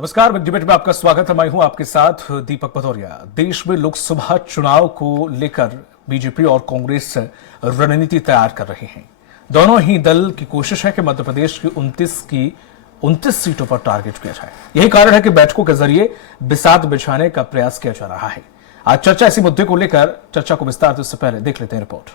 नमस्कार, big debate में आपका स्वागत है। मैं हूं आपके साथ दीपक भदौरिया। देश में लोकसभा चुनाव को लेकर बीजेपी और कांग्रेस रणनीति तैयार कर रहे हैं। दोनों ही दल की कोशिश है कि मध्य प्रदेश की 29 सीटों पर टारगेट किया जाए। यही कारण है कि बैठकों के जरिए बिसात बिछाने का प्रयास किया जा रहा है। आज चर्चा इसी मुद्दे को लेकर चर्चा को विस्तार से पहले देख लेते हैं रिपोर्ट।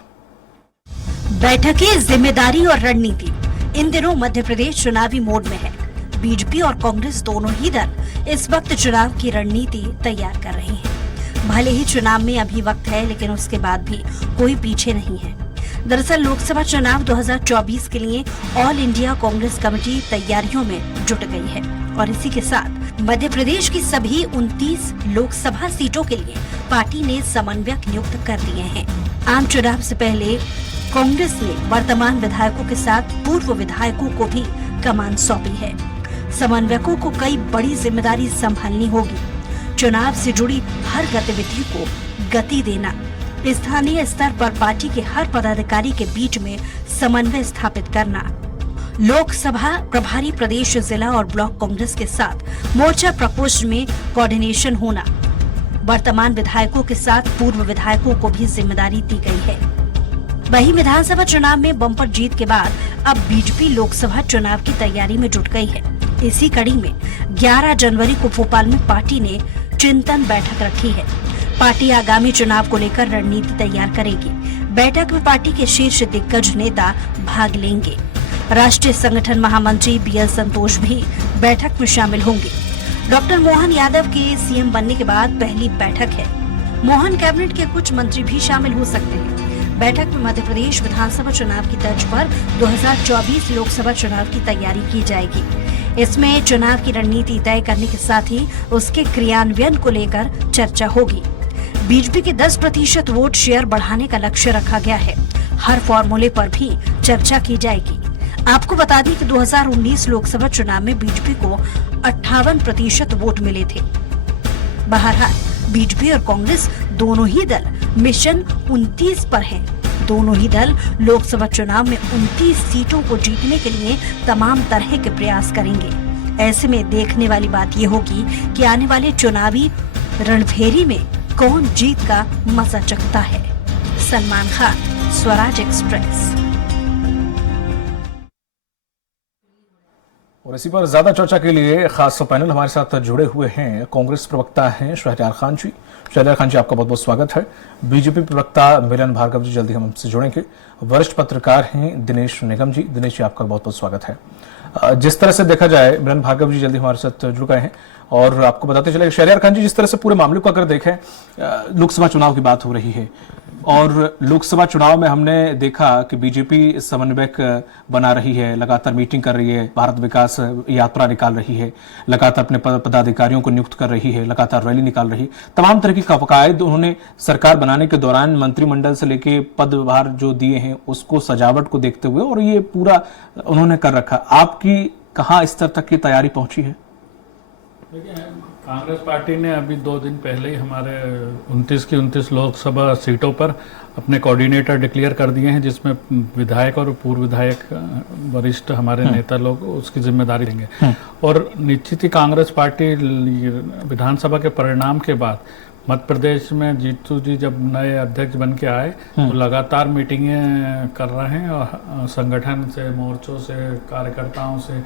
बैठकें, जिम्मेदारी और रणनीति इन दिनों मध्य प्रदेश चुनावी मोड में है। बीजेपी और कांग्रेस दोनों ही दल इस वक्त चुनाव की रणनीति तैयार कर रहे हैं। भले ही चुनाव में अभी वक्त है, लेकिन उसके बाद भी कोई पीछे नहीं है। दरअसल लोकसभा चुनाव 2024 के लिए ऑल इंडिया कांग्रेस कमेटी तैयारियों में जुट गई है और इसी के साथ मध्य प्रदेश की सभी 29 लोकसभा सीटों के लिए पार्टी ने समन्वयक नियुक्त कर दिए हैं। आम चुनाव से पहले कांग्रेस ने वर्तमान विधायकों के साथ पूर्व विधायकों को भी कमान सौंपी है। समन्वयकों को कई बड़ी जिम्मेदारी संभालनी होगी। चुनाव से जुड़ी हर गतिविधि को गति देना, स्थानीय स्तर पर पार्टी के हर पदाधिकारी के बीच में समन्वय स्थापित करना, लोकसभा प्रभारी प्रदेश, जिला और ब्लॉक कांग्रेस के साथ मोर्चा प्रकोष्ठ में कोऑर्डिनेशन होना, वर्तमान विधायकों के साथ पूर्व विधायकों को भी जिम्मेदारी दी गई है। वहीं विधानसभा चुनाव में बम्पर जीत के बाद अब बीजेपी लोकसभा चुनाव की तैयारी में जुट गई है। इसी कड़ी में 11 जनवरी को भोपाल में पार्टी ने चिंतन बैठक रखी है। पार्टी आगामी चुनाव को लेकर रणनीति तैयार करेगी। बैठक में पार्टी के शीर्ष दिग्गज नेता भाग लेंगे। राष्ट्रीय संगठन महामंत्री BL संतोष भी बैठक में शामिल होंगे। डॉक्टर मोहन यादव के सीएम बनने के बाद पहली बैठक है। मोहन कैबिनेट के कुछ मंत्री भी शामिल हो सकते हैं। बैठक में मध्य प्रदेश विधानसभा चुनाव की तर्ज पर 2024 लोकसभा चुनाव की तैयारी की जाएगी। इसमें चुनाव की रणनीति तय करने के साथ ही उसके क्रियान्वयन को लेकर चर्चा होगी। बीजेपी के 10% वोट शेयर बढ़ाने का लक्ष्य रखा गया है। हर फॉर्मूले पर भी चर्चा की जाएगी। आपको बता दें कि 2019 लोकसभा चुनाव में बीजेपी को 58% वोट मिले थे। बहरहाल बीजेपी और कांग्रेस दोनों ही दल मिशन 29 पर हैं। दोनों ही दल लोकसभा चुनाव में 29 सीटों को जीतने के लिए तमाम तरह के प्रयास करेंगे। ऐसे में देखने वाली बात ये होगी कि आने वाले चुनावी रणभेरी में कौन जीत का मजा चखता है। सलमान खान, स्वराज एक्सप्रेस। और इसी पर ज्यादा चर्चा के लिए खास पैनल हमारे साथ जुड़े हुए हैं। कांग्रेस प्रवक्ता हैं शहरयार खान जी। शहरयार खान जी, आपका बहुत बहुत स्वागत है। बीजेपी प्रवक्ता मिलन भार्गव जी जल्दी हमसे जुड़ेंगे। वरिष्ठ पत्रकार हैं दिनेश निगम जी। दिनेश जी, आपका बहुत बहुत स्वागत है। जिस तरह से देखा जाए, मिलन भार्गव जी जल्दी हमारे साथ जुड़ गए हैं और आपको बताते चले शहरयार खान जी, जिस तरह से पूरे मामले को अगर देखें, लोकसभा चुनाव की बात हो रही है और लोकसभा चुनाव में हमने देखा कि बीजेपी समन्वयक बना रही है, लगातार मीटिंग कर रही है, भारत विकास यात्रा निकाल रही है, लगातार अपने पदाधिकारियों को नियुक्त कर रही है, लगातार रैली निकाल रही है, तमाम तरह की कवायद उन्होंने सरकार बनाने के दौरान मंत्रिमंडल से लेके पदभार जो दिए हैं उसको सजावट को देखते हुए, और ये पूरा उन्होंने कर रखा। आपकी कहाँ इस स्तर तक की तैयारी पहुंची है? देखिए, कांग्रेस पार्टी ने अभी 2 दिन पहले ही हमारे 29 की 29 लोकसभा सीटों पर अपने कोऑर्डिनेटर डिक्लेयर कर दिए हैं, जिसमें विधायक और पूर्व विधायक वरिष्ठ हमारे नेता लोग उसकी जिम्मेदारी लेंगे। और निश्चित ही कांग्रेस पार्टी विधानसभा के परिणाम के बाद मध्य प्रदेश में जीतू जी जब नए अध्यक्ष बन के आए तो लगातार मीटिंगें कर रहे हैं और संगठन से, मोर्चों से, कार्यकर्ताओं से।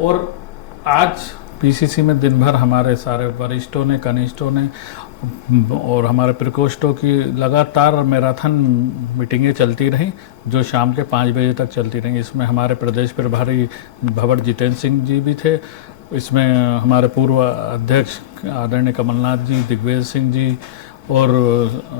और आज पीसीसी में दिन भर हमारे सारे वरिष्ठों ने, कनिष्ठों ने और हमारे प्रकोष्ठों की लगातार मैराथन मीटिंगें चलती रहीं, जो शाम के 5 बजे तक चलती रहीं। इसमें हमारे प्रदेश प्रभारी भंवर जितेंद्र सिंह जी भी थे, इसमें हमारे पूर्व अध्यक्ष आदरणीय कमलनाथ जी, दिग्विजय सिंह जी और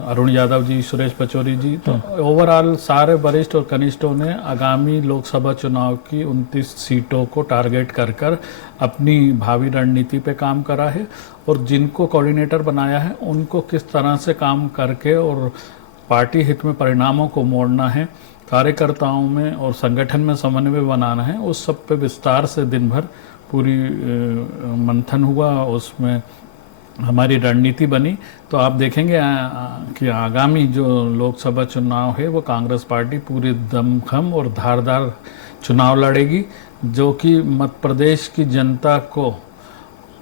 अरुण यादव जी, सुरेश पचौरी जी। तो ओवरऑल सारे वरिष्ठ और कनिष्ठों ने आगामी लोकसभा चुनाव की 29 सीटों को टारगेट कर अपनी भावी रणनीति पे काम करा है और जिनको कोऑर्डिनेटर बनाया है उनको किस तरह से काम करके और पार्टी हित में परिणामों को मोड़ना है, कार्यकर्ताओं में और संगठन में समन्वय बनाना है, उस सब पे विस्तार से दिन भर पूरी मंथन हुआ। उसमें हमारी रणनीति बनी। तो आप देखेंगे कि आगामी जो लोकसभा चुनाव है वो कांग्रेस पार्टी पूरी दमखम और धारदार चुनाव लड़ेगी, जो कि मध्य प्रदेश की जनता को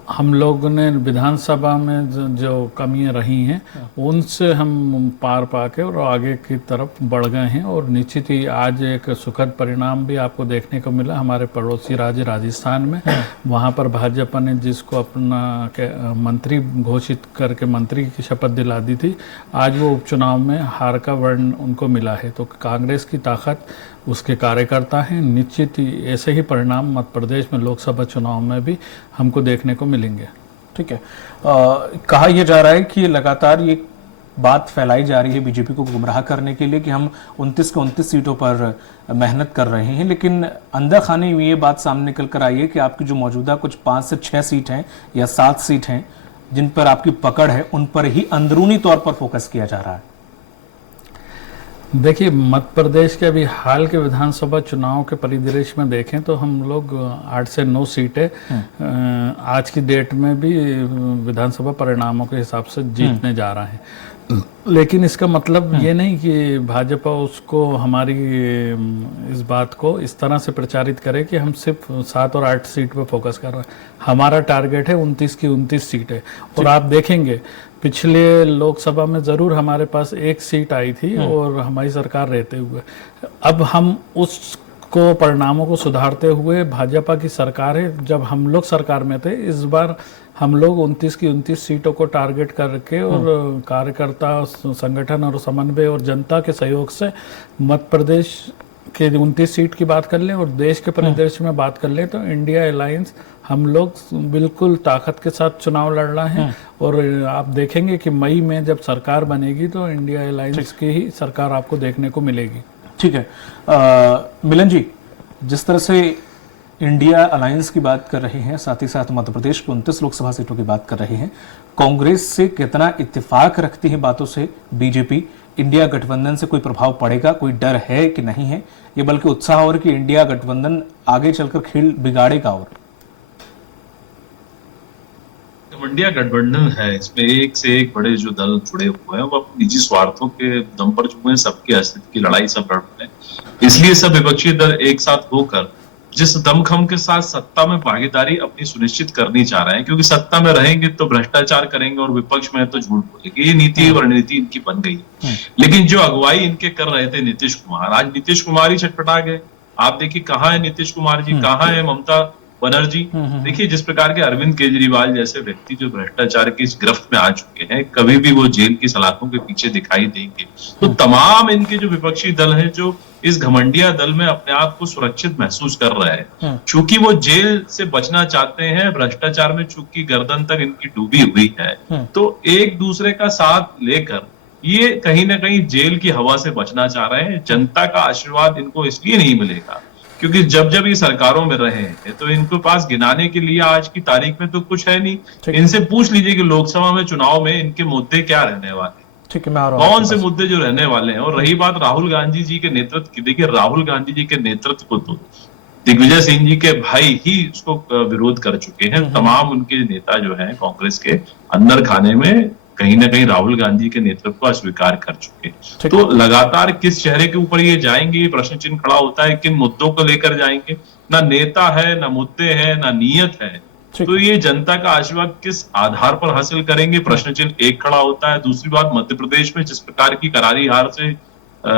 हम लोगों ने विधानसभा में जो कमियां रही हैं उनसे हम पार पाके और आगे की तरफ बढ़ गए हैं, और निश्चित ही आज एक सुखद परिणाम भी आपको देखने को मिला हमारे पड़ोसी राज्य राजस्थान में। वहां पर भाजपा ने जिसको अपना मंत्री घोषित करके मंत्री की शपथ दिला दी थी, आज वो उपचुनाव में हार का वर्ण उनको मिला है। तो कांग्रेस की ताकत उसके कार्यकर्ता हैं, निश्चित ही ऐसे ही परिणाम मध्य प्रदेश में लोकसभा चुनाव में भी हमको देखने को मिलेंगे। ठीक है। कहा यह जा रहा है कि लगातार ये बात फैलाई जा रही है बीजेपी को गुमराह करने के लिए कि हम 29 के 29 सीटों पर मेहनत कर रहे हैं, लेकिन अंदर खाने में ये बात सामने निकल कर आई है कि आपकी जो मौजूदा कुछ 5 से 6 सीट हैं या 7 सीट हैं जिन पर आपकी पकड़ है, उन पर ही अंदरूनी तौर पर फोकस किया जा रहा है। देखिए, मध्य प्रदेश के अभी हाल के विधानसभा चुनाव के परिदृश्य में देखें तो हम लोग 8 से 9 सीटें आज की डेट में भी विधानसभा परिणामों के हिसाब से जीतने जा रहे हैं। लेकिन इसका मतलब ये नहीं कि भाजपा उसको हमारी इस बात को इस तरह से प्रचारित करे कि हम सिर्फ 7 और 8 सीट पर फोकस कर रहे हैं। हमारा टारगेट है 29 की 29 सीटें। और आप देखेंगे पिछले लोकसभा में जरूर हमारे पास 1 सीट आई थी और हमारी सरकार रहते हुए, अब हम उसको परिणामों को सुधारते हुए भाजपा की सरकार है। जब हम लोग सरकार में थे, इस बार हम लोग 29 की 29 सीटों को टारगेट करके और कार्यकर्ता संगठन और समन्वय और जनता के सहयोग से मध्य प्रदेश के 29 सीट की बात कर लें और देश के परिदृश्य में बात कर लें तो इंडिया अलायंस हम लोग बिल्कुल ताकत के साथ चुनाव लड़ रहे हैं। और आप देखेंगे कि मई में जब सरकार बनेगी तो इंडिया अलायंस की ही सरकार आपको देखने को मिलेगी। ठीक है। मिलन जी, जिस तरह से इंडिया अलायंस की बात कर रहे हैं, साथ ही साथ मध्य प्रदेश की 29 लोकसभा सीटों की बात कर रहे हैं, कांग्रेस से कितना इत्तेफाक रखती है बातों से बीजेपी? इंडिया गठबंधन से कोई प्रभाव पड़ेगा, कोई डर है कि नहीं है? ये बल्कि उत्साह और कि इंडिया गठबंधन आगे चलकर खेल बिगाड़ेगा। और इंडिया गठबंधन है, इसमें एक से एक बड़े जो दल जुड़े हुए हैं वो अपने निजी स्वार्थों के दम पर जुड़े हैं, सबके अस्तित्व की लड़ाई सब लड़ रहे हैं। इसलिए सब विपक्षी दल एक साथ होकर जिस दमखम के साथ सत्ता में भागीदारी अपनी सुनिश्चित करनी चाह रहे हैं, क्योंकि सत्ता में रहेंगे तो भ्रष्टाचार करेंगे और विपक्ष में तो झूठ बोलेंगे, ये नीति और रणनीति इनकी बन गई है। लेकिन जो अगुवाई इनके कर रहे थे नीतीश कुमार, आज नीतीश कुमार ही छटपटा गए। आप देखिए कहाँ है नीतीश कुमार जी, कहाँ है ममता बनर्जी? देखिए जिस प्रकार के अरविंद केजरीवाल जैसे व्यक्ति जो भ्रष्टाचार की इस गिरफ्त में आ चुके हैं, कभी भी वो जेल की सलाखों के पीछे दिखाई देंगे। तो तमाम इनके जो विपक्षी दल हैं जो इस घमंडिया दल में अपने आप को सुरक्षित महसूस कर रहे हैं, चूंकि वो जेल से बचना चाहते हैं, भ्रष्टाचार में चूंकि गर्दन तक इनकी डूबी हुई है, तो एक दूसरे का साथ लेकर ये कहीं ना कहीं जेल की हवा से बचना चाह रहे हैं। जनता का आशीर्वाद इनको इसलिए नहीं मिलेगा क्योंकि जब जब ये सरकारों में रहे हैं तो इनके पास गिनाने के लिए आज की तारीख में तो कुछ है नहीं। इनसे पूछ लीजिए कि लोकसभा में चुनाव में इनके मुद्दे क्या रहने वाले, ठीक है, मैं कौन से मुद्दे जो रहने वाले हैं। और रही बात राहुल गांधी जी के नेतृत्व की, देखिए राहुल गांधी जी के नेतृत्व को तो दिग्विजय सिंह जी के भाई ही उसको विरोध कर चुके हैं। तमाम उनके नेता जो है कांग्रेस के अंदर खाने में कहीं ना कहीं राहुल गांधी के नेतृत्व को अस्वीकार कर चुके। तो लगातार किस चेहरे के ऊपर ये जाएंगे, प्रश्न चिन्ह खड़ा होता है, किन मुद्दों को लेकर जाएंगे। ना नेता है, ना मुद्दे हैं, ना नीयत है। तो ये जनता का आशीर्वाद किस आधार पर हासिल करेंगे, प्रश्न चिन्ह एक खड़ा होता है। दूसरी बात, मध्य प्रदेश में जिस प्रकार की करारी हार से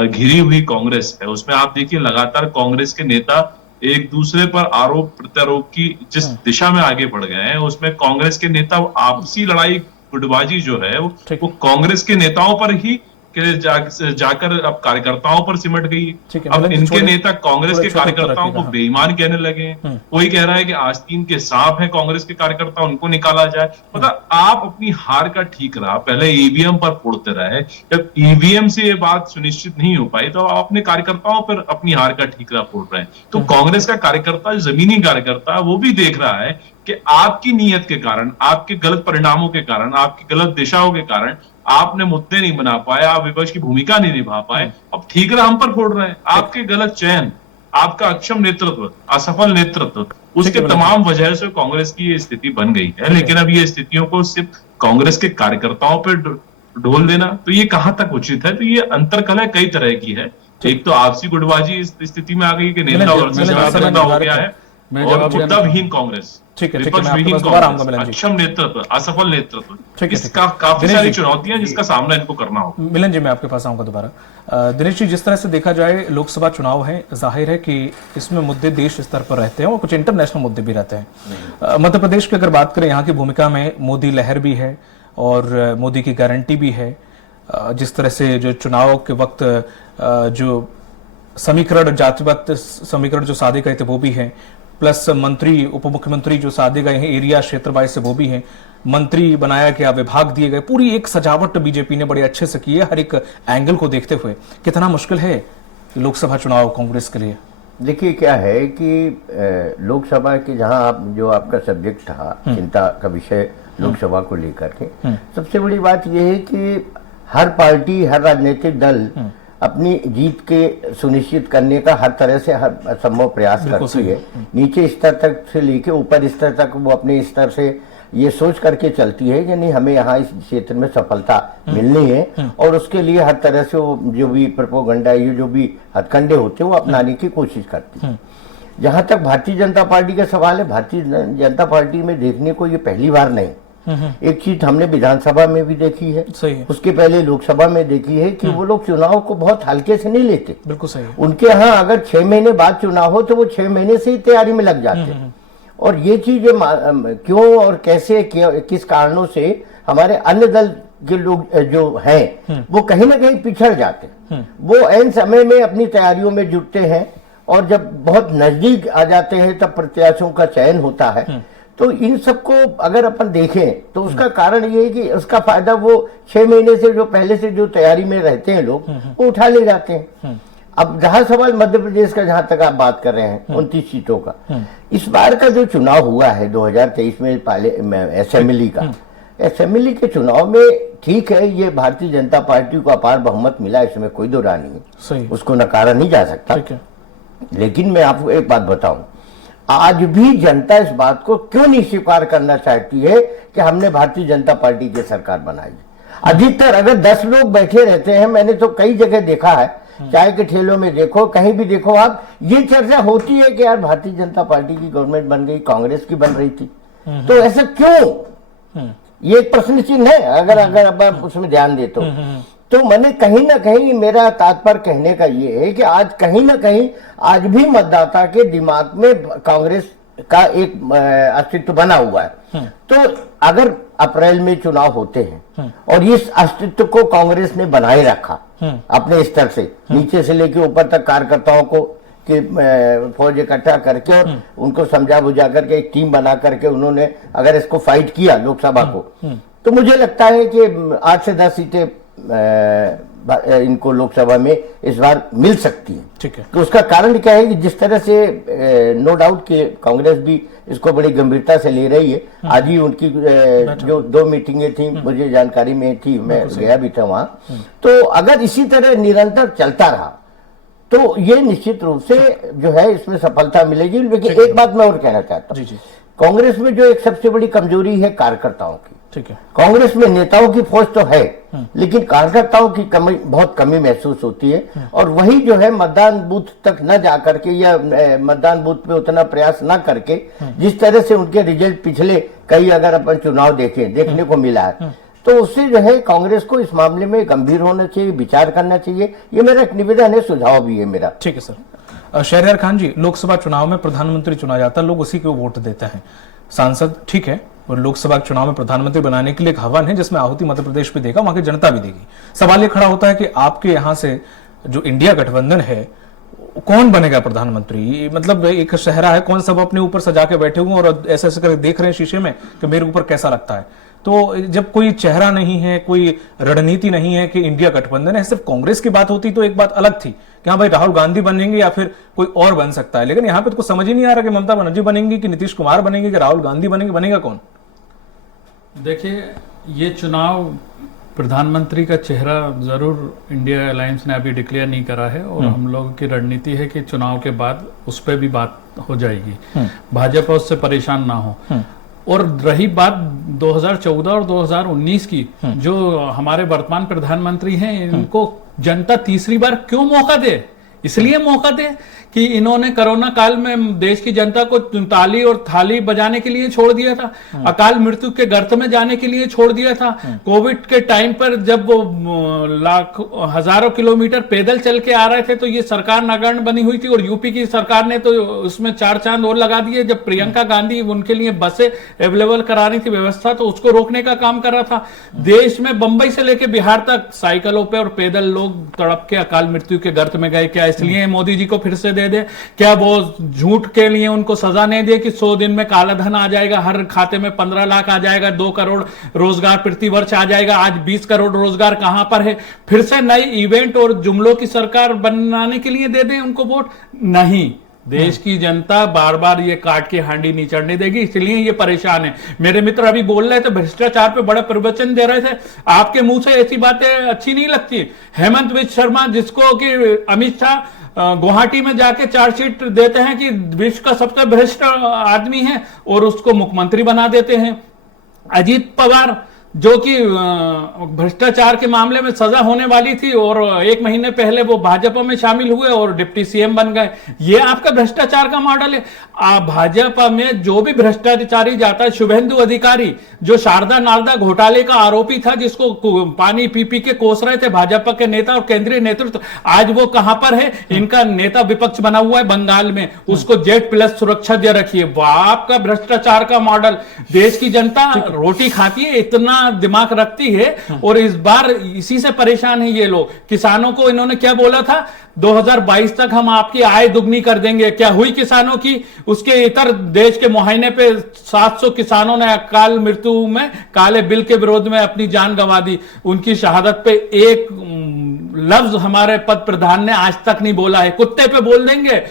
घिरी हुई कांग्रेस है, उसमें आप देखिए लगातार कांग्रेस के नेता एक दूसरे पर आरोप प्रत्यारोप की जिस दिशा में आगे बढ़ गए हैं, उसमें कांग्रेस के नेता आपसी लड़ाई गुटबाजी जो है वो कांग्रेस के नेताओं पर ही जाकर अब कार्यकर्ताओं पर सिमट गई। अब इनके नेता कांग्रेस के कार्यकर्ताओं को बेईमान कहने लगे हैं। कोई कह रहा है कि आस्तीन के सांप हैं कांग्रेस के कार्यकर्ता, उनको निकाला जाए। मतलब आप अपनी हार का ठीक रहा, पहले ईवीएम पर फोड़ते रहे, जब ईवीएम से ये बात सुनिश्चित नहीं हो पाई तो आप अपने कार्यकर्ताओं पर अपनी हार का ठीकरा फोड़ रहे हैं। तो कांग्रेस का कार्यकर्ता, जमीनी कार्यकर्ता, वो भी देख रहा है कि आपकी नीयत के कारण, आपके गलत परिणामों के कारण, आपकी गलत दिशाओं के कारण आपने मुद्दे नहीं बना पाए, आप विपक्ष की भूमिका नहीं निभा पाए, अब ठीकरा हम पर फोड़ रहे हैं। आपके गलत चयन, आपका अक्षम नेतृत्व, असफल नेतृत्व, उसके तमाम वजह से कांग्रेस की ये स्थिति बन गई है। लेकिन अब ये स्थितियों को सिर्फ कांग्रेस के कार्यकर्ताओं पर ढोल देना, तो ये कहां तक उचित है? तो ये अंतर्कलह कई तरह की है। एक तो आपसी गुटबाजी इस स्थिति में आ गई कि नेता हो गया है, मैं और जवाब देना मुद्दाविहीन कांग्रेस, ठीक है, विपक्ष मैं आपके विहीन पास दोबारा आऊंगा कांग्रेस, मिलन जी। अक्षम नेतृत्व, असफल नेतृत्व, ठीक है, इसका काफी दिनेश सारी जी। चुनौतियां जिसका सामना इनको करना होगा। मिलन जी मैं आपके पास आऊंगा दोबारा। दिनेश जी, जिस तरह से देखा जाए लोकसभा चुनाव है, जाहिर है कि इसमें मुद्दे देश स्तर पर रहते हैं और कुछ इंटरनेशनल मुद्दे भी रहते हैं। मध्य प्रदेश की अगर बात करें, यहाँ की भूमिका में मोदी लहर भी है और मोदी की गारंटी भी है। जिस तरह से जो चुनाव के वक्त जो समीकरण, जातिगत समीकरण जो साधे गए थे वो भी है, प्लस मंत्री उप मुख्यमंत्री जो साधे गए हैं एरिया क्षेत्र वाइज से वो भी हैं, मंत्री बनाया गया, विभाग दिए गए, पूरी एक सजावट बीजेपी ने बड़े अच्छे से की है हर एक एंगल को देखते हुए। कितना मुश्किल है लोकसभा चुनाव कांग्रेस के लिए? देखिए क्या है कि लोकसभा के जहां आप जो आपका सब्जेक्ट था, चिंता का विषय लोकसभा को लेकर के, सबसे बड़ी बात यह है कि हर पार्टी, हर राजनीतिक दल अपनी जीत के सुनिश्चित करने का हर तरह से हर संभव प्रयास करती है। नीचे स्तर तक से लेके ऊपर स्तर तक वो अपने स्तर से ये सोच करके चलती है कि नहीं, हमें यहाँ इस क्षेत्र में सफलता मिलनी है, और उसके लिए हर तरह से वो जो भी प्रोपोगंडा, ये जो भी हथकंडे होते हैं वो अपनाने की कोशिश करती है। जहां तक भारतीय जनता पार्टी का सवाल है, भारतीय जनता पार्टी में देखने को ये पहली बार नहीं, एक चीज हमने विधानसभा में भी देखी है, सही है, उसके पहले लोकसभा में देखी है कि वो लोग चुनाव को बहुत हल्के से नहीं लेते। बिल्कुल सही है। उनके यहाँ अगर 6 महीने बाद चुनाव हो तो वो 6 महीने से ही तैयारी में लग जाते हैं। और ये चीज क्यों और कैसे किस कारणों से हमारे अन्य दल के लोग जो हैं वो कहीं ना कहीं पिछड़ जाते हैं। वो ऐन समय में अपनी तैयारियों में जुटते हैं और जब बहुत नजदीक आ जाते हैं तब प्रत्याशियों का चयन होता है। तो इन सबको अगर अपन देखें तो उसका कारण ये है कि उसका फायदा वो 6 महीने से जो पहले से जो तैयारी में रहते हैं लोग वो उठा ले जाते हैं। अब जहां सवाल मध्य प्रदेश का, जहां तक आप बात कर रहे हैं 29 सीटों का, इस बार का जो चुनाव हुआ है 2023 में असेंबली का, असेंबली के चुनाव में ठीक है, ये भारतीय जनता पार्टी को अपार बहुमत मिला, इसमें कोई दो राय नहीं है, उसको नकारा नहीं जा सकता। लेकिन मैं आपको एक बात बताऊं, आज भी जनता इस बात को क्यों नहीं स्वीकार करना चाहती है कि हमने भारतीय जनता पार्टी की सरकार बनाई। अधिकतर अगर 10 लोग बैठे रहते हैं, मैंने तो कई जगह देखा है, चाय के ठेलों में देखो, कहीं भी देखो आप, ये चर्चा होती है कि यार भारतीय जनता पार्टी की गवर्नमेंट बन गई, कांग्रेस की बन रही थी, तो ऐसा क्यों? ये एक प्रश्न चिन्ह है अगर आप उसमें ध्यान देते हो। तो मैंने कहीं ना कहीं, मेरा तात्पर्य कहने का ये है कि आज कहीं ना कहीं आज भी मतदाता के दिमाग में कांग्रेस का एक अस्तित्व बना हुआ है। तो अगर अप्रैल में चुनाव होते हैं और इस अस्तित्व को कांग्रेस ने बनाए रखा अपने स्तर से, नीचे से लेकर ऊपर तक कार्यकर्ताओं को कि फौज इकट्ठा करके और उनको समझा बुझा करके एक टीम बना करके उन्होंने अगर इसको फाइट किया लोकसभा को, तो मुझे लगता है कि 8 से 10 सीटें इनको लोकसभा में इस बार मिल सकती है। ठीक है। तो उसका कारण क्या है कि जिस तरह से नो डाउट कि कांग्रेस भी इसको बड़ी गंभीरता से ले रही है। आज ही उनकी जो 2 मीटिंगें थी, मुझे जानकारी में थी, मैं गया भी था वहां। तो अगर इसी तरह निरंतर चलता रहा तो ये निश्चित रूप से जो है इसमें सफलता मिलेगी। लेकिन एक बात मैं और कहना चाहता हूँ, कांग्रेस में जो एक सबसे बड़ी कमजोरी है कार्यकर्ताओं की। ठीक है। कांग्रेस में नेताओं की फौज तो है, लेकिन कार्यकर्ताओं की कमी, बहुत कमी महसूस होती है। और वही जो है मतदान बूथ तक न जाकर के या मतदान बूथ पे उतना प्रयास न करके, जिस तरह से उनके रिजल्ट पिछले कई अगर अपन चुनाव देखने को मिला है, तो उससे जो है कांग्रेस को इस मामले में गंभीर होना चाहिए, विचार करना चाहिए। ये मेरा एक निवेदन है, सुझाव भी है मेरा। ठीक है सर। शहरयार खान जी, लोकसभा चुनाव में प्रधानमंत्री चुना जाता है, लोग उसी को वोट देते हैं, सांसद, ठीक है, और लोकसभा चुनाव में प्रधानमंत्री बनाने के लिए एक हवन है जिसमें आहुति मध्य प्रदेश भी देगा, वहां की जनता भी देगी। सवाल ये खड़ा होता है कि आपके यहां से जो इंडिया गठबंधन है, कौन बनेगा प्रधानमंत्री? मतलब एक शहरा है, कौन सब अपने ऊपर सजा के बैठे हुए और ऐसे ऐसे कर देख रहे हैं शीशे में कि मेरे ऊपर कैसा लगता है। तो जब कोई चेहरा नहीं है, कोई रणनीति नहीं है कि इंडिया गठबंधन है, सिर्फ कांग्रेस की बात होती तो एक बात अलग थी कि हाँ भाई राहुल गांधी बनेंगे या फिर कोई और बन सकता है। लेकिन यहाँ पे तो समझ ही नहीं आ रहा कि ममता बनर्जी बनेंगी कि नीतीश कुमार बनेंगे कि राहुल गांधी बनेंगे, बनेगा कौन? देखिए, ये चुनाव प्रधानमंत्री का चेहरा जरूर इंडिया अलायंस ने अभी डिक्लेयर नहीं करा है और हम लोगों की रणनीति है कि चुनाव के बाद उस पर भी बात हो जाएगी, भाजपा उससे परेशान ना हो। और रही बात 2014 और 2019 की, जो हमारे वर्तमान प्रधानमंत्री हैं, इनको जनता तीसरी बार क्यों मौका दे? इसलिए मौका दे कि इन्होंने कोरोना काल में देश की जनता को ताली और थाली बजाने के लिए छोड़ दिया था, अकाल मृत्यु के गर्त में जाने के लिए छोड़ दिया था। कोविड के टाइम पर जब वो हजारों किलोमीटर पैदल चल के आ रहे थे तो ये सरकार नगण्य बनी हुई थी, और यूपी की सरकार ने तो उसमें 4 चांद और लगा दिए। जब प्रियंका गांधी उनके लिए बसें अवेलेबल करा रही थी व्यवस्था, तो उसको रोकने का काम कर रहा था। देश में बंबई से लेकर बिहार तक साइकिलों पे और पैदल लोग तड़प के अकाल मृत्यु के गर्त में गए। क्या इसलिए मोदी जी को फिर से दे दे? क्या वो झूठ के लिए उनको सजा नहीं दे कि 100 दिन में काला धन आ जाएगा, हर खाते में 15 लाख आ जाएगा, 2 करोड़ रोजगार प्रति वर्ष आ जाएगा? आज 20 करोड़ रोजगार कहां पर है? फिर से नई इवेंट और जुमलों की सरकार बनाने के लिए दे दें उनको वोट? नहीं, देश की जनता बार बार ये काट के हांडी नहीं चढ़ने देगी, इसलिए ये परेशान है। मेरे मित्र अभी बोल रहे थे, भ्रष्टाचार पे बड़ा प्रवचन दे रहे थे, आपके मुंह से ऐसी बातें अच्छी नहीं लगती। हेमंत बिश्व शर्मा, जिसको कि अमित शाह गुवाहाटी में जाके चार्जशीट देते हैं कि विश्व का सबसे भ्रष्ट आदमी है, और उसको मुख्यमंत्री बना देते हैं। अजीत पवार, जो कि भ्रष्टाचार के मामले में सजा होने वाली थी, और 1 महीने पहले वो भाजपा में शामिल हुए और डिप्टी सीएम बन गए। ये आपका भ्रष्टाचार का मॉडल है। भाजपा में जो भी भ्रष्टाचारी जाता है, शुभेंदु अधिकारी जो शारदा नारदा घोटाले का आरोपी था, जिसको पानी पी पी के कोस रहे थे भाजपा के नेता और केंद्रीय नेतृत्व, आज वो कहां पर है? इनका नेता विपक्ष बना हुआ है बंगाल में, उसको Z+ सुरक्षा दे रखी है। वो आपका भ्रष्टाचार का मॉडल। देश की जनता रोटी खाती है, इतना दिमाग रखती है, और इस बार इसी से परेशान है ये लोग। किसानों को इन्होंने क्या बोला था? 2022 तक हम आपकी आय दुगनी कर देंगे। क्या हुई किसानों की? उसके इतर देश के मुहायने पे 700 किसानों ने अकाल मृत्यु में काले बिल के विरोध में अपनी जान गंवा दी। उनकी शहादत पे एक लफ्ज हमारे पद प्रधान ने आज तक नहीं बोला है। कुत्ते पे बोल देंगे,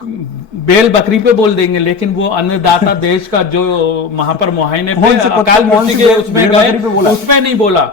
बेल बकरी पे बोल देंगे, लेकिन वो अन्नदाता देश का जो वहां पर मुहायने पे अकाल मृत्यु के उसमें गए, उसमें नहीं बोला।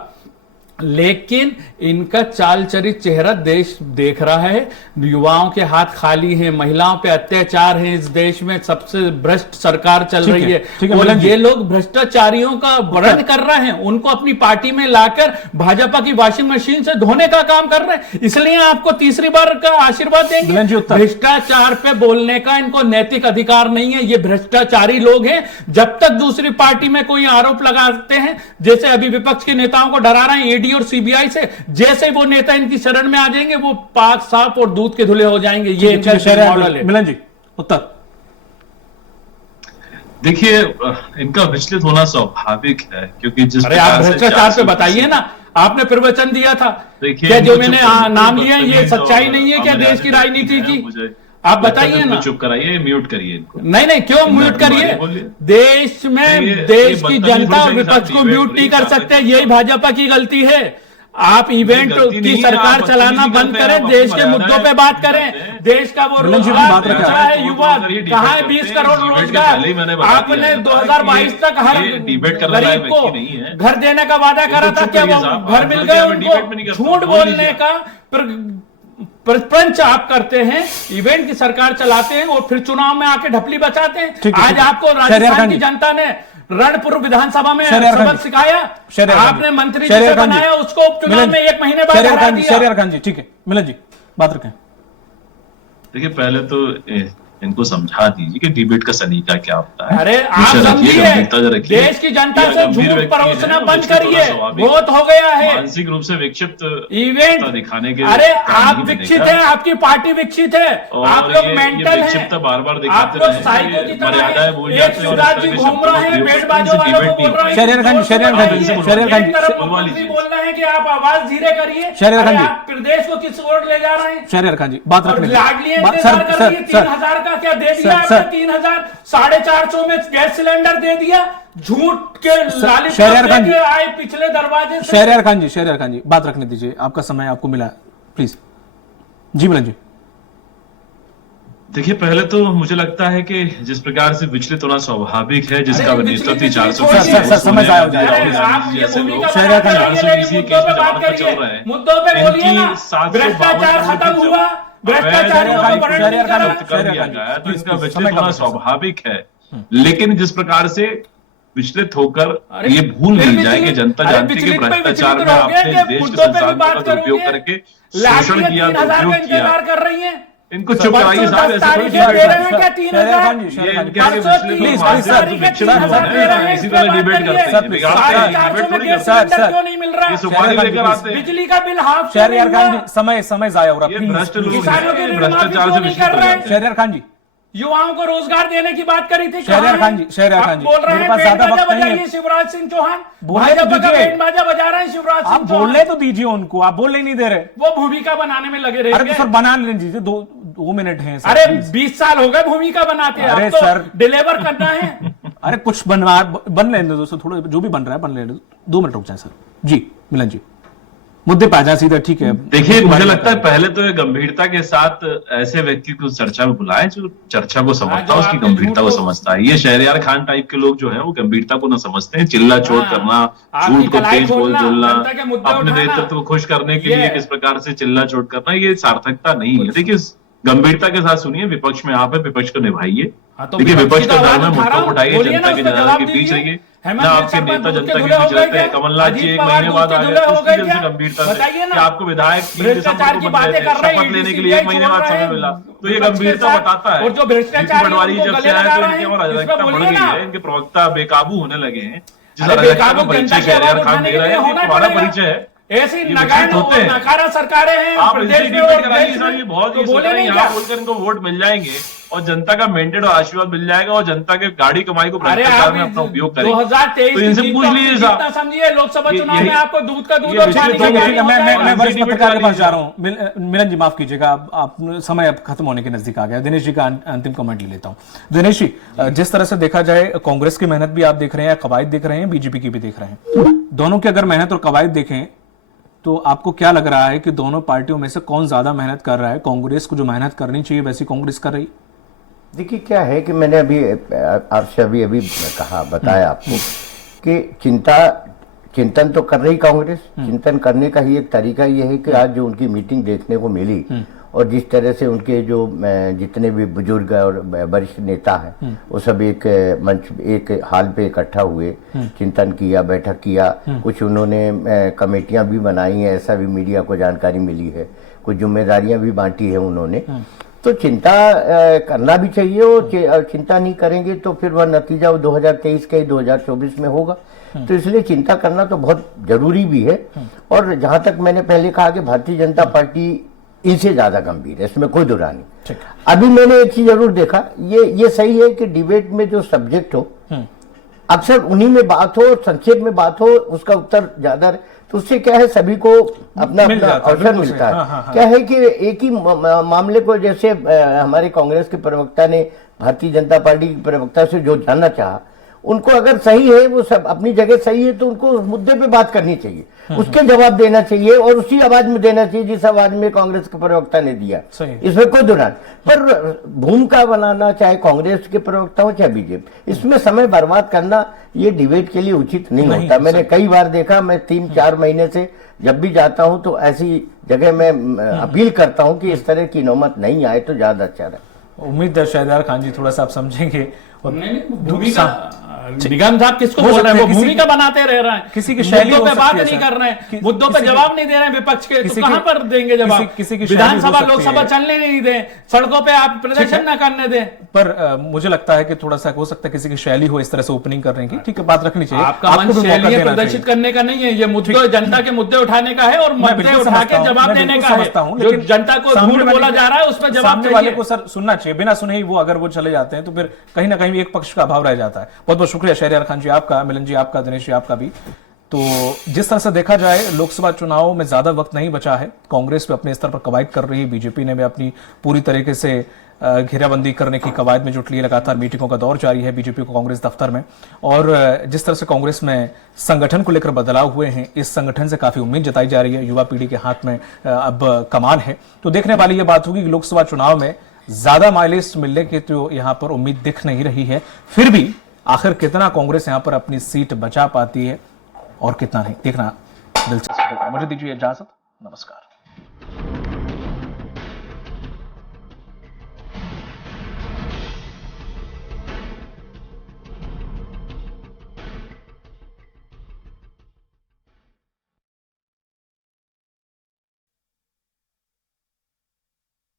लेकिन इनका चाल चरित चेहरा देश देख रहा है। युवाओं के हाथ खाली हैं, महिलाओं पे अत्याचार है, इस देश में सबसे भ्रष्ट सरकार चल रही है, और ये लोग भ्रष्टाचारियों का वर्णन कर रहे हैं, उनको अपनी पार्टी में लाकर भाजपा की वॉशिंग मशीन से धोने का काम कर रहे हैं। इसलिए आपको तीसरी बार का आशीर्वाद देंगे। भ्रष्टाचार पे बोलने का इनको नैतिक अधिकार नहीं है। ये भ्रष्टाचारी लोग हैं। जब तक दूसरी पार्टी में कोई आरोप लगाते हैं, जैसे अभी विपक्ष के नेताओं को डरा रहे हैं ईडी और सीबीआई से, जैसे वो नेता इनकी शरण में आ जाएंगे, वो पाक साफ और दूध के धुले हो जाएंगे। ये इनका मॉडल है। मिलन जी, उत्तर। देखिए, इनका विचलित होना स्वाभाविक है, क्योंकि जिस आप भ्रष्टाचार पे बताइए ना, आपने प्रवचन दिया था, क्या जो मैंने नाम लिया ये सच्चाई नहीं है क्या देश की राजनीति की? आप बताइए ना। चुप कराइए, म्यूट करिए इनको। नहीं, क्यों म्यूट करिए? देश में देश की जनता और विपक्ष को म्यूट नहीं कर सकते, यही भाजपा की गलती है। आप इवेंट की सरकार चलाना बंद करें, देश के मुद्दों पे बात करें। देश का वो रोजगार दूसरा है, युवा कहाँ है? 20 करोड़ रोजगार आपने 2022 तक हर गरीब को घर देने का वादा करा था, क्या वो घर मिल गए उनको? झूठ बोलने का प्रपंच आप करते हैं, इवेंट की सरकार चलाते हैं और फिर चुनाव में आके ढपली बचाते हैं। आज आपको राजस्थान की जनता ने रणपुर विधानसभा में सबक सिखाया, आपने मंत्री जिसे बनाया उसको उपचुनाव में 1 महीने बाद हरा दिया। शहरयार खान जी, ठीक है, मिलन जी बात रखें। देखिए, पहले तो इनको समझा दीजिए कि डिबेट का सलीका क्या होता है। अरे आप समझिए, देश की जनता से झूठ परोसना बंद करिए, बहुत हो गया है। मानसिक रूप से विक्षिप्त इवेंट दिखाने के, अरे आप विकसित है, आपकी पार्टी विकसित है, आप लोग मेंटल है, बार-बार आप लोग साइको की तरह है। एक शिवराज जी घूम रहे हैं, बेटबाजों वालों को बोल रहे हैं, शहरयार खान जी बोल रहे हैं कि आप आवाज धीरे करिए। शहरयार खान जी, आप प्रदेश को किस ओर ले जा रहे हैं? शहरयार खान जी बात रखने, लाडली इंतजार कर रही है, 3000 का क्या दे दिया आपने? 3000, 450 में गैस सिलेंडर दे दिया, झूठ के लाली आए पिछले दरवाजे से। शहरयार खान जी बात रखने दीजिए, आपका समय आपको मिला, प्लीज। जी मिलन जी। देखिए, पहले तो मुझे लगता है कि जिस प्रकार से विचलित होना स्वाभाविक है, जिसका नेतृत्व 400 समझ आया हो जाएगा। मुद्दों पे बोलिए ना, भ्रष्टाचार खत्म हुआ, भ्रष्टाचारियों को वर्णन कर दिया गया, तो इसका विचलित होना स्वाभाविक है। लेकिन जिस प्रकार से विचलित होकर अरे, ये भूल फिर नहीं जाए कि विचलित- जनता अरे, जानती है कि विचलित पे भ्रष्टाचार विचलित में रहोगे आपने कि देश के मुद्दों पे भी संसाधनों बात का दुरुपयोग करोगे। करके लाडली शोषण किया, 3,000 का दुरुपयोग किया। इंतजार कर रही है। इनको चुप कराइए परसों साहब, 10 ऐसे थोड़ी तारीख चुप दे रहे बैठे। हैं क्या शहरियार 3,000? खान जी, ये शहरियार खान जी। इनके आगे परसों विचलित तीस लोग तारीख मानसिक के विचलित 3,000 लोग दे रहे हैं, हैं, इसी इस तरह पे बात डिबेट करिए। करते हैं, बिगाड़ते हैं, 450 डिबेट में थोड़ी गैस करते हैं। सिलेंडर क्यों नहीं मिल रहा? ये सुपारी लेकर आते हैं। बिजली का बिल हाफ से शहरियार नहीं खान हुआ। जी, समय जाया हो रहा ये प्लीज भ्रष्ट लोग किसानों की हैं, ऋण माफी भ्रष्टाचार क्यों से नहीं विचलित कर हो रहे? जाते हैं। शहरियार खान जी, युवाओं को रोजगार देने की बात करी थी। शहरियार कहाँ खान है? जी, शहरियार खान आप जी, बोल रहे मेरे हैं पास बैंड ज्यादा बाजा वक्त नहीं है। बजाइए शिवराज सिंह चौहान, बोलने तो भाजपा का दीजिए। बैंड बाजा बजा रहे हैं शिवराज आप सिंह बोलने चौहान। तो दीजिए उनको, आप बोलने नहीं दे रहे। वो भूमिका बनाने में लगे अरे रहेंगे। तो सर बना लेने दीजिए, 2 मिनट हैं सर, अरे प्लीज। 20 साल हो गए भूमिका बनाते हैं, अरे अब तो सर। डिलीवर करना है। अरे कुछ बन लेने दो दोस्तों, थोड़ा जो भी बन रहा है बन लेने दो, 2 मिनट रुक जाए सर जी। मिलन जी, मुद्दे पे आ जाए सीधा, ठीक है। देखिए, मुझे लगता है पहले तो ये गंभीरता के साथ ऐसे व्यक्ति को चर्चा में बुलाएं जो चर्चा को समझता जो है, उसकी आपने गंभीरता को झूठ को- समझता है। ये शहरियार खान टाइप के लोग जो हैं वो गंभीरता को न समझते हैं। चिल्ला चोट हाँ, करना, आपकी झूठ को कलाई तेज बोल खोलना, बोलना, जनता के मुद्दे अपने उठाना, नेतृत्व को खुश करने के ये- लिए किस प्रकार से चिल्ला चोट करना, ये सार्थकता नहीं है। देखिए, गंभीरता के साथ सुनिए, विपक्ष में आप है, विपक्ष को निभाइए। हाँ, तो देखिए, विपक्ष विपक्ष की का तो धर्म है, आवाज उठा मुद्दों रहा को हूं, उठाइए, बोलिए ना, जनता उस के पे जनाधार जवाब के बीच दीजिए। रहिए हेमंत ना। बिस्वा आपके नेता दूध के जनता के धुले बीच हो गए रहते क्या? हैं। कमलनाथ जी अजीत एक पवार महीने बाद दूध के आ धुले गए, हो उसकी गए जैसी क्या? गंभीरता बताइए से ना। कि आपको विधायक 3 दिसंबर भ्रष्टाचार को की बन रहे बातें थे, कर रहे हैं, शपथ लेने के लिए EDCBI 1 महीने छोड़ बाद रहे समय हैं, मिला, तो ये विपक्ष के गंभीरता साथ, बताता है। और जो भ्रष्टाचारी जीतू पटवारी उनको जब गले से आए लगा तो रहे इनकी हैं, और इस पे अराजकता बढ़ बोलिए गई ना। है, इनके प्रवक्ता बेकाबू होने लगे हैं। जिस अरे अराजकता बेकाबू का जनता परिचय की आवाज शहरियार खान उठाने दे के रहे लिए हैं, होना ये तुम्हारा पड़ेगा। परिचय है। ऐसी ये नगान विचलित होते और हैं। नकारा सरकारें हैं आप प्रदेश इनसे में डिबेट और कराइए देश साहब, में, ये बहुत तो ये सोच बोले रहे हैं नहीं यहाँ क्या? बोलकर इनको वोट मिल जाएंगे और जनता का मेंटेड और आशीर्वाद मिल जाएगा और जनता के गाड़ी कमाई को अरे भ्रष्टाचार आप में अपना उपयोग करेंगे। 2023 तो इनसे पूछ लीजिए साहब। जितना समझिए लोकसभा ये- चुनाव में यही- आपको दूध का दूध ये और छानी विचलित का हो गए। पानी ठीक है, हो मैं जाएगा। वरिष्ठ डिबेट पत्रकार के करा पास जा रहा हूँ। मिलन जी माफ कीजिएगा, आप समय अब खत्म होने के नजदीक आ गया। दिनेश जी का अंतिम कमेंट ले लेता हूँ। दिनेश जी, जिस तरह से देखा जाए, कांग्रेस की मेहनत भी आप देख रहे हैं, कवायद देख रहे हैं, बीजेपी की भी देख रहे हैं, दोनों की अगर मेहनत और कवायद देखें तो आपको क्या लग रहा है कि दोनों पार्टियों में से कौन ज्यादा मेहनत कर रहा है? कांग्रेस को जो मेहनत करनी चाहिए वैसी कांग्रेस कर रही? देखिए क्या है कि मैंने अभी आपसे अभी कहा, बताया आपको कि चिंतन तो कर रही कांग्रेस। चिंतन करने का ही एक तरीका ये है कि आज जो उनकी मीटिंग देखने को मिली और जिस तरह से उनके जो जितने भी बुजुर्ग और वरिष्ठ नेता हैं वो सब एक मंच, एक हाल पे इकट्ठा हुए, चिंतन किया, बैठक किया। कुछ उन्होंने कमेटियां भी बनाई हैं, ऐसा भी मीडिया को जानकारी मिली है। कुछ जिम्मेदारियां भी बांटी है उन्होंने। तो चिंता करना भी चाहिए और चिंता नहीं करेंगे तो फिर वह नतीजा 2023 के 2024 में होगा। तो इसलिए चिंता करना तो बहुत जरूरी भी है। और जहां तक मैंने पहले कहा कि भारतीय जनता पार्टी इनसे ज्यादा गंभीर है, इसमें कोई दुरा नहीं। अभी मैंने एक चीज जरूर देखा, ये सही है कि डिबेट में जो सब्जेक्ट हो अक्सर उन्हीं में बात हो, संक्षेप में बात हो, उसका उत्तर ज्यादा रहे, तो उससे क्या है सभी को अपना अवसर मिलता है। हाँ। क्या है कि एक ही मामले को, जैसे हमारे कांग्रेस के प्रवक्ता ने भारतीय जनता पार्टी के प्रवक्ता से जो जानना चाहा, उनको अगर सही है, वो सब अपनी जगह सही है, तो उनको उस मुद्दे पे बात करनी चाहिए, उसके जवाब देना चाहिए और उसी आवाज में देना चाहिए जिस आवाज में कांग्रेस के प्रवक्ता ने दिया। इसमें कोई दुरान, पर भूमिका बनाना चाहे कांग्रेस के प्रवक्ता हो चाहे बीजेपी, इसमें समय बर्बाद करना ये डिबेट के लिए उचित नहीं होता। मैंने कई बार देखा, मैं 3-4 महीने से जब भी जाता हूं तो ऐसी जगह मैं अपील करता हूं कि इस तरह की नौबत नहीं आए तो ज्यादा अच्छा रहे। उम्मीद है शहरियार खान जी थोड़ा सा आप समझेंगे। भूमिका निगम साहब किसको बोल रहे हैं? वो भूमिका बनाते रह रहे हैं, किसी की शैली मुद्दों हो पे बात सकती है नहीं सर। कर रहे हैं, मुद्दों पे जवाब नहीं दे रहे हैं विपक्ष के, तो किसी कहां की- पर देंगे जवाब? किसी की शैली विधानसभा हो सकती लोकसभा है। चलने नहीं दें, सड़कों पे आप प्रदर्शन न करने दें। पर मुझे लगता है कि थोड़ा सा हो सकता है किसी की शैली हो इस तरह से ओपनिंग करने की। ठीक है, बात रखनी चाहिए। आपका आपको मन भी मौका शैली देना प्रदर्शित चाहिए। करने का नहीं है, ये मुद्दे जनता के मुद्दे उठाने का है और मैं मुद्दे बिल्कुल उठा समझता के हूं, जवाब मैं देने बिल्कुल का है। समझता हूं, जो लेकिन जनता को सामने झूठ वाले बोला जा रहा है उस पर जवाब सामने वाले चाहिए। को सर सुनना चाहिए। बिना सुने ही वो अगर वो चले जाते हैं तो फिर कहीं ना कहीं एक पक्ष का अभाव रह जाता है। बहुत बहुत शुक्रिया शहरियार खान जी आपका, मिलन जी आपका, दिनेश जी आपका भी। तो जिस तरह से देखा जाए, लोकसभा चुनाव में ज्यादा वक्त नहीं बचा है। कांग्रेस भी अपने स्तर पर कवायद कर रही है, बीजेपी ने भी अपनी पूरी तरीके से घेराबंदी करने की कवायद में जुट ली है। लगातार मीटिंगों का दौर जारी है बीजेपी को कांग्रेस दफ्तर में। और जिस तरह से कांग्रेस में संगठन को लेकर बदलाव हुए हैं, इस संगठन से काफी उम्मीद जताई जा रही है। युवा पीढ़ी के हाथ में अब कमान है। तो देखने वाली यह बात होगी कि लोकसभा चुनाव में ज्यादा माइलेज मिलने की तो यहां पर उम्मीद दिख नहीं रही है। फिर भी आखिर कितना कांग्रेस यहां पर अपनी सीट बचा पाती है और कितना नहीं, देखना दिलचस्प होगा। मुझे दीजिए इजाजत, नमस्कार।